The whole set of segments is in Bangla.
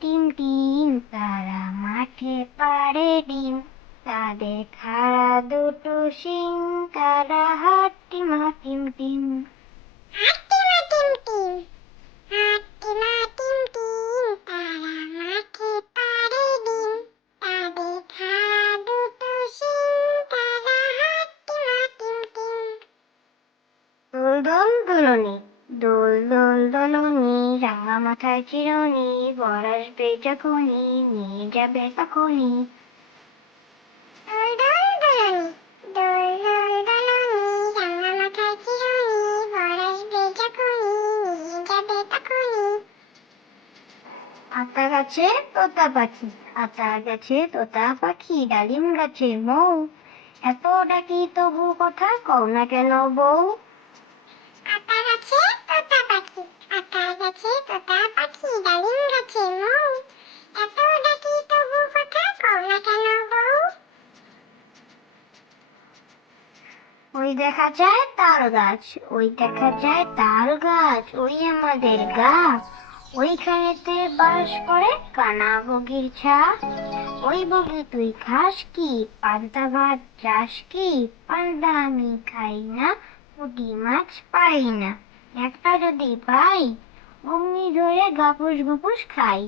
টিম টিম তারা মাঠে পাড়ে ডিম। তাদের খাড়া দুটো শিং তারা হাট্টিমা টিম টিম হাট্টিমা টিম টিম হাট্টিমা টিম টিম তারা মাঠে পাড়ে ডিম। তাদের খাড়া দুটো শিং তারা হাট্টিমা টিম টিম দোলনি দোলনি। দোল দোল দোলনি দোল দোল রাঙা মাথায় চিরুনি বর আসবে যখনই নিয়ে যাবে তখনই আতা গাছে তোতা পাখি আতা গাছে তোতা পাখি ডালিম গাছে মৌ। এত ডাকি তবু কথা কও না কেন বউ আতা গাছে তোতা পাখি আতা তোতা পাখি ডালিম গাছে মৌ এত ডাকি তবু কথা না কেন বউ? ওই দেখা যায় তার গাছ, ওই দেখা যায় তার গাছ, ওই আমাদের ওইখানেতে বাস করে কানা বগির ছা ওই বগি, তুই খাস কি? পান্তা ভাত চাস কি? পান্তা আমি খাই না, পুঁটি মাছ পাই না। একটা যদি পাই অমনি ধরে গাপুস গুপুস খাই।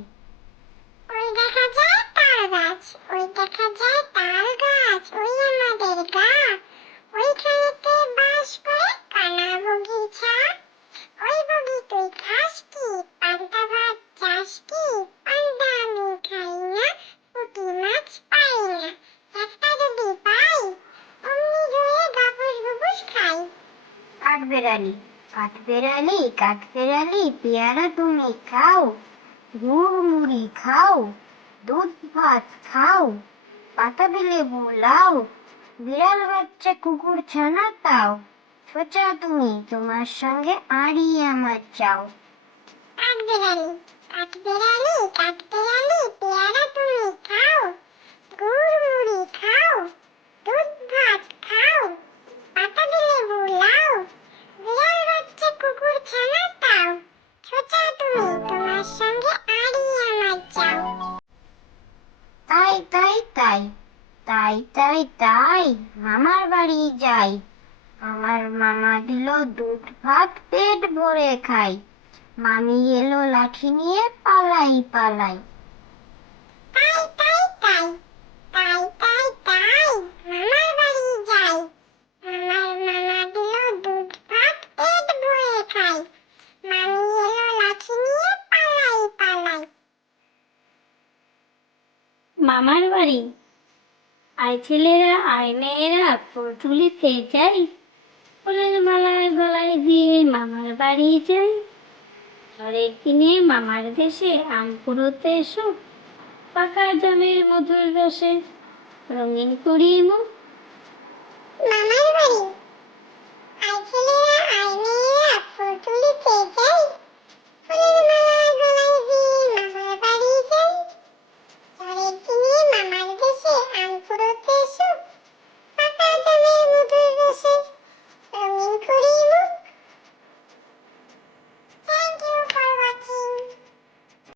ওই দেখা যায় তার গাছ ওই দেখা যায় তার গাছ ওই আমাদের গা। ওইখানেতে বাস করে কানা বগির ছা। ওই বগি তুই খাস কি? পান্তা ভাত চাস কি? পান্তা আমি খাই না পুঁটি মাছ পাই না। একটা যদি পাই অমনি ধরে গাপুস গুপুস খাই। কাঠ বেড়ালি কাঠ বেড়ালি কাঠ বেড়ালি পেয়ারা তুমি খাও, গুড় মুড়ি খাও, দুধ ভাত খাও, পাতা লেবু লাও, বিড়াল বাচ্চা কুকুর ছানা তাও সোচা তুমি তোমার সঙ্গে আড়ি আমার চাও। কাঠ বেড়ালি কাঠ বেড়ালি কাঠ বেড়ালি পেয়ারা তুমি তাই তাই তাই। তাই তাই মামার বাড়ি যাই। আমার মামা দিল দুধ ভাত, পেট ভরে খাই। মামি এলো লাঠি নিয়ে, পালাই পালাই। মামার বাড়ি। আয় ছেলেরা, আয় মেয়েরা ফুল তুলিতে যাই ফুলের মালার গলায় দিয়ে মামার বাড়ি যাই। ঝড়ের দিনে মামার দেশে আম কুড়োতে এসো। পাকা জামের মধুর রসে রঙিন করি মুখ মামার বাড়ি?